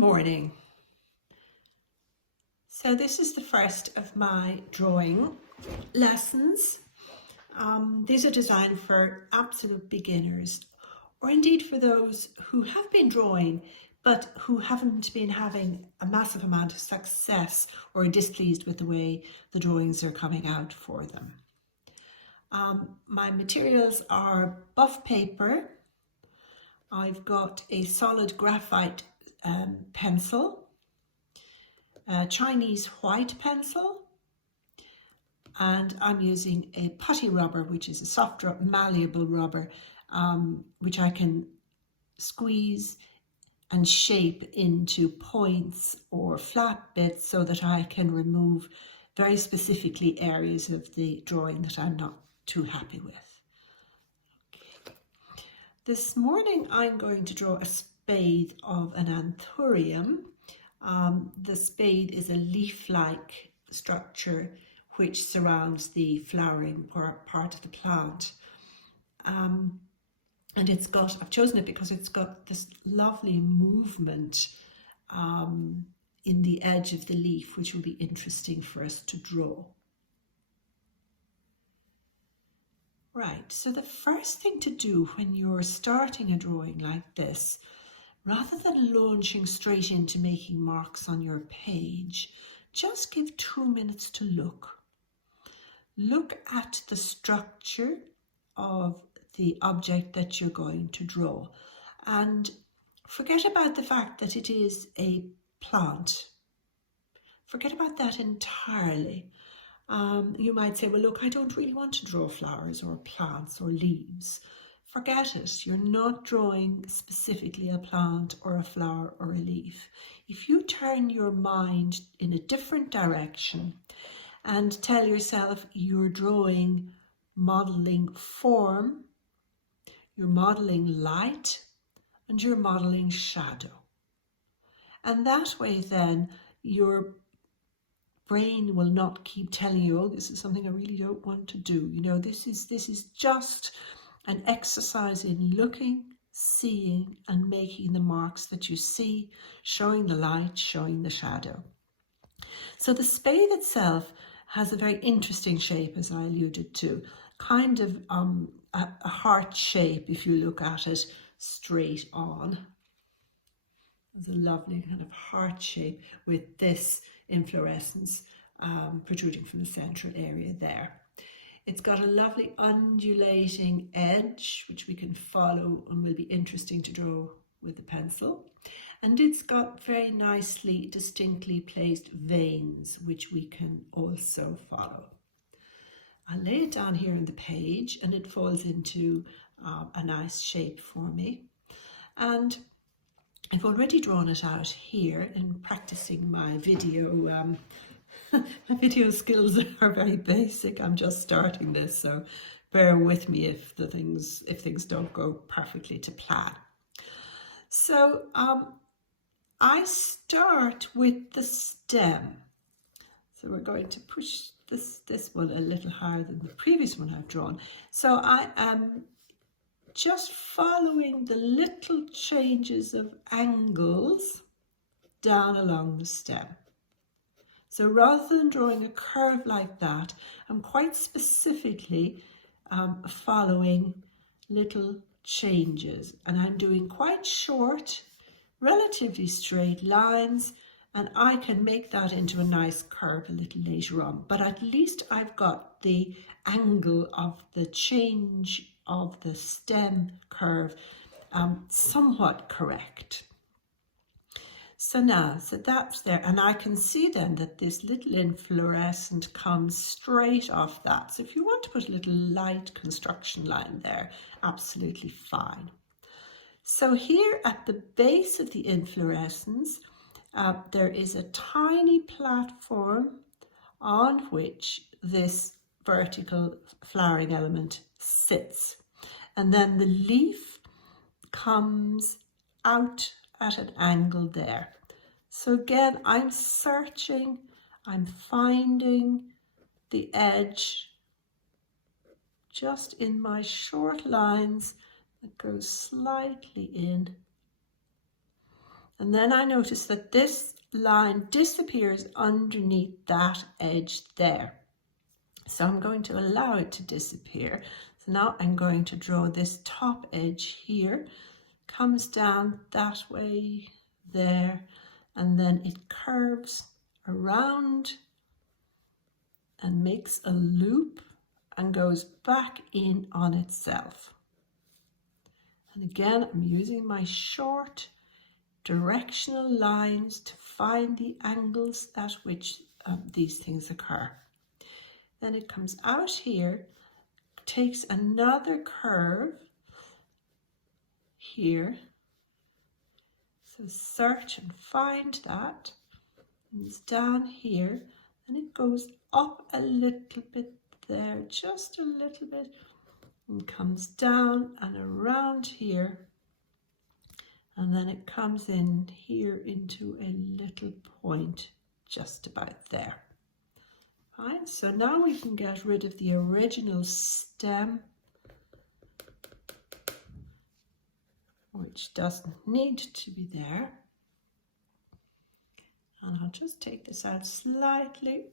morning. So this is the first of my drawing lessons. These are designed for absolute beginners, or indeed for those who have been drawing but who haven't been having a massive amount of success or are displeased with the way the drawings are coming out for them. My materials are buff paper. I've got a solid graphite pencil, a Chinese white pencil, and I'm using a putty rubber, which is a soft malleable rubber, which I can squeeze and shape into points or flat bits so that I can remove very specifically areas of the drawing that I'm not too happy with. Okay. This morning I'm going to draw a spathe of an Anthurium. The spathe is a leaf-like structure which surrounds the flowering part of the plant. And I've chosen it because it's got this lovely movement in the edge of the leaf, which will be interesting for us to draw. Right, so the first thing to do when you're starting a drawing like this, rather than launching straight into making marks on your page, just give 2 minutes to look. Look at the structure of the object that you're going to draw and forget about the fact that it is a plant. Forget about that entirely. You might say, well, look, I don't really want to draw flowers or plants or leaves. Forget it. You're not drawing specifically a plant or a flower or a leaf. If you turn your mind in a different direction and tell yourself you're drawing modeling form, you're modeling light, and you're modeling shadow. And that way then your brain will not keep telling you, oh, this is something I really don't want to do. You know, this is just an exercise in looking, seeing, and making the marks that you see, showing the light, showing the shadow. So the spathe itself has a very interesting shape, as I alluded to, kind of a heart shape if you look at it straight on. It's a lovely kind of heart shape with this inflorescence protruding from the central area there. It's got a lovely undulating edge, which we can follow and will be interesting to draw with the pencil. And it's got very nicely, distinctly placed veins, which we can also follow. I'll lay it down here on the page and it falls into a nice shape for me. And I've already drawn it out here in practicing my video. My video skills are very basic. I'm just starting this, so bear with me if things don't go perfectly to plan. So I start with the stem. So we're going to push this one a little higher than the previous one I've drawn. So I am just following the little changes of angles down along the stem. So rather than drawing a curve like that, I'm quite specifically following little changes, and I'm doing quite short, relatively straight lines, and I can make that into a nice curve a little later on. But at least I've got the angle of the change of the stem curve somewhat correct. So that's there, and I can see then that this little inflorescent comes straight off that. So if you want to put a little light construction line there, absolutely fine. So here at the base of the inflorescence, there is a tiny platform on which this vertical flowering element sits. And then the leaf comes out at an angle there. So again, I'm searching, I'm finding the edge just in my short lines that go slightly in. And then I notice that this line disappears underneath that edge there. So I'm going to allow it to disappear. So now I'm going to draw this top edge here, comes down that way there, and then it curves around and makes a loop and goes back in on itself. And again, I'm using my short directional lines to find the angles at which these things occur. Then it comes out here, takes another curve here. So search and find that. And it's down here, and it goes up a little bit there, just a little bit, and comes down and around here. And then it comes in here into a little point just about there. Fine, so now we can get rid of the original stem, which doesn't need to be there. And I'll just take this out slightly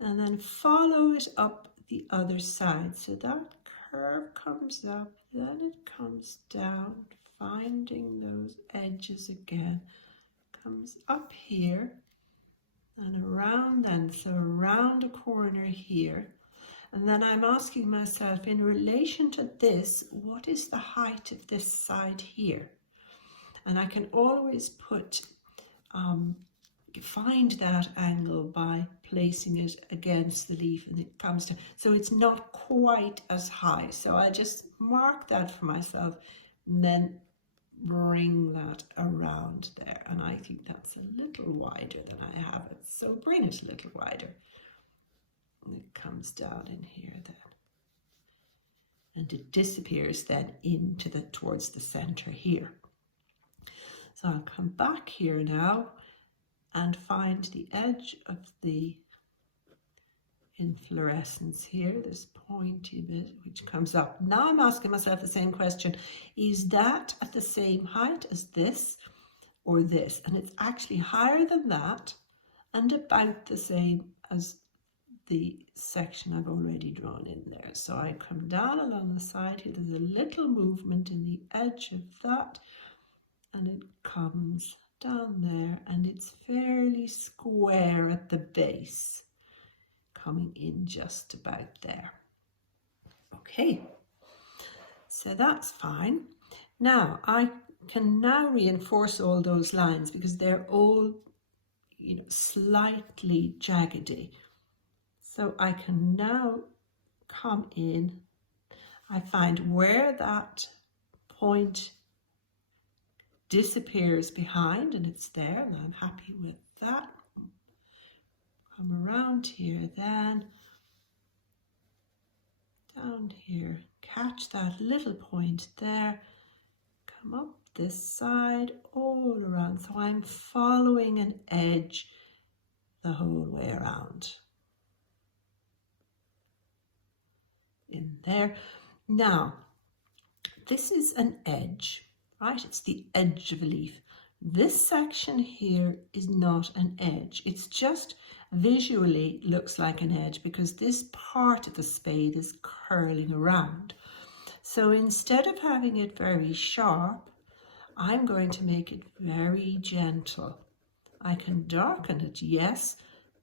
and then follow it up the other side. So that curve comes up, then it comes down, finding those edges again, comes up here and around then, so around a corner here. And then I'm asking myself, in relation to this, what is the height of this side here? And I can always find that angle by placing it against the leaf, and it comes to, so it's not quite as high. So I just mark that for myself and then bring that around there. And I think that's a little wider than I have it. So bring it a little wider. And it comes down in here then. And it disappears then into towards the center here. So I'll come back here now and find the edge of the inflorescence here, this pointy bit which comes up. Now I'm asking myself the same question. Is that at the same height as this or this? And it's actually higher than that and about the same as the section I've already drawn in there. So I come down along the side here, there's a little movement in the edge of that, and it comes down there, and it's fairly square at the base, coming in just about there. Okay, so that's fine. Now I can now reinforce all those lines because they're all, slightly jaggedy. So I can now come in, I find where that point disappears behind, and it's there, and I'm happy with that. Come around here then, down here, catch that little point there, come up this side, all around. So I'm following an edge the whole way around. In there. Now, this is an edge, right? It's the edge of a leaf. This section here is not an edge. It's just visually looks like an edge because this part of the spathe is curling around. So instead of having it very sharp, I'm going to make it very gentle. I can darken it, yes,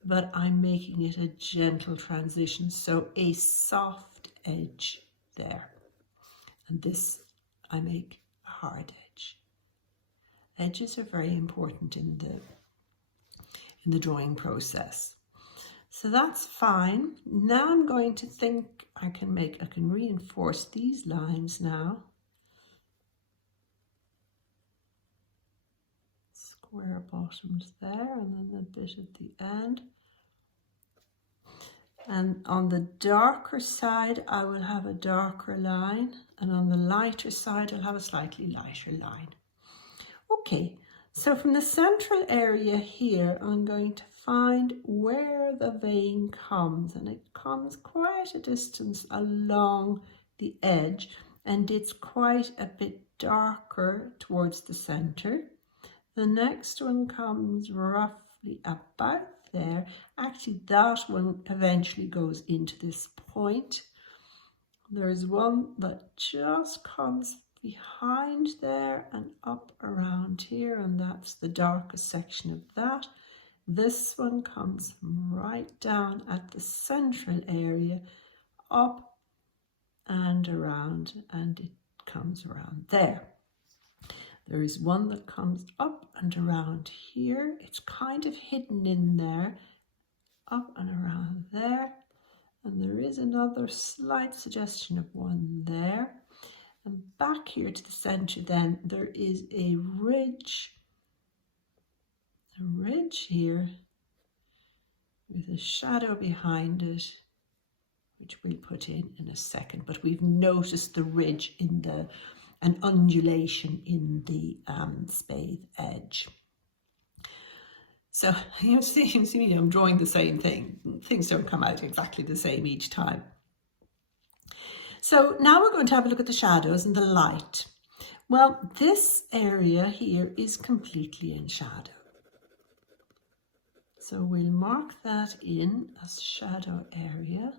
but I'm making it a gentle transition. So a soft edge there. And this I make a hard edge. Edges are very important in the drawing process. So that's fine. Now I'm going to think I can reinforce these lines now. Square bottoms there, and then a bit at the end. And on the darker side, I will have a darker line, and on the lighter side, I'll have a slightly lighter line. Okay, so from the central area here, I'm going to find where the vein comes, and it comes quite a distance along the edge, and it's quite a bit darker towards the center. The next one comes roughly about there. Actually, that one eventually goes into this point. There's one that just comes behind there and up around here, and that's the darkest section of that. This one comes right down at the central area, up and around, and it comes around there. There is one that comes up and around here. It's kind of hidden in there, up and around there. And there is another slight suggestion of one there. And back here to the center then, there is a ridge here with a shadow behind it, which we'll put in a second. But we've noticed the ridge in an undulation in the spathe edge. So you see me, I'm drawing the same thing. Things don't come out exactly the same each time. So now we're going to have a look at the shadows and the light. Well, this area here is completely in shadow. So we'll mark that in as shadow area.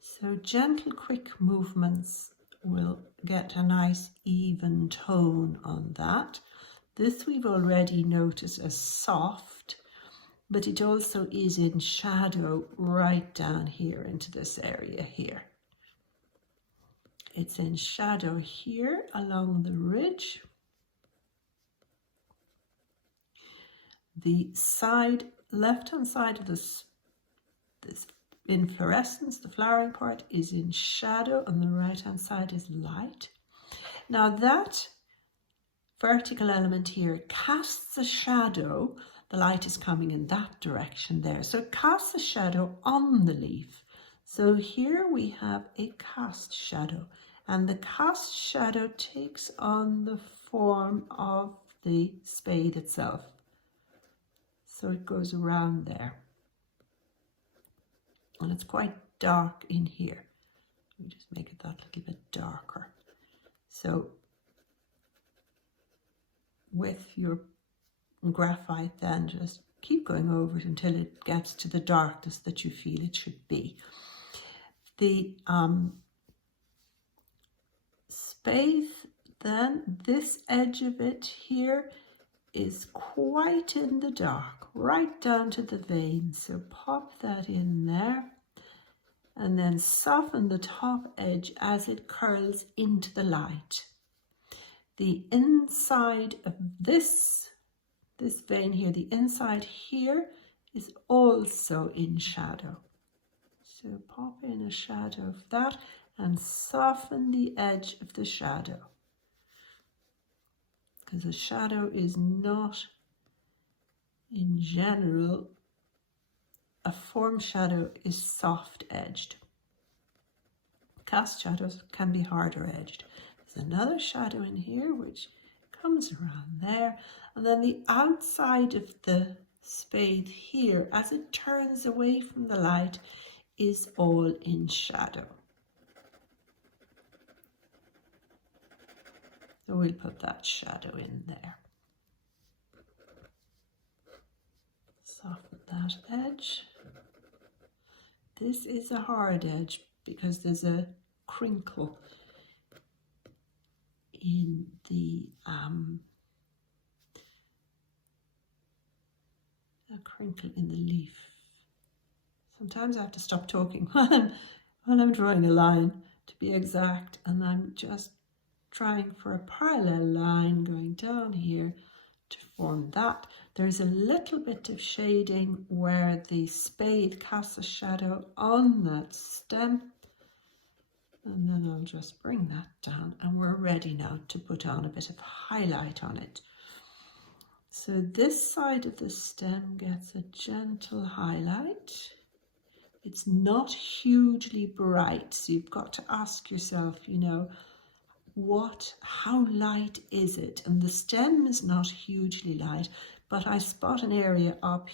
So gentle, quick movements will get a nice even tone on that. This we've already noticed as soft, but it also is in shadow right down here into this area here. It's in shadow here along the ridge. The side, left-hand side of this inflorescence, the flowering part, is in shadow, and the right-hand side is light. Now that vertical element here casts a shadow. The light is coming in that direction there, so it casts a shadow on the leaf. So here we have a cast shadow, and the cast shadow takes on the form of the spathe itself. So it goes around there, and it's quite dark in here. Let me just make it that little bit darker. So with your graphite then just keep going over it until it gets to the darkness that you feel it should be. The spathe then, this edge of it here is quite in the dark, right down to the vein. So pop that in there and then soften the top edge as it curls into the light. The inside of this vein here, the inside here, is also in shadow. So pop in a shadow of that and soften the edge of the shadow, because the shadow is not, in general, a form shadow is soft edged. Cast shadows can be harder edged. There's another shadow in here which comes around there, and then the outside of the spathe here, as it turns away from the light, is all in shadow. So we'll put that shadow in there. Soften that edge. This is a hard edge because there's a crinkle in the leaf. Sometimes I have to stop talking while I'm drawing a line, to be exact, and I'm just trying for a parallel line going down here to form that. There's a little bit of shading where the spathe casts a shadow on that stem, and then I'll just bring that down, and we're ready now to put on a bit of highlight on it. So this side of the stem gets a gentle highlight. It's not hugely bright, so you've got to ask yourself, you know, how light is it? And the stem is not hugely light, but I spot an area up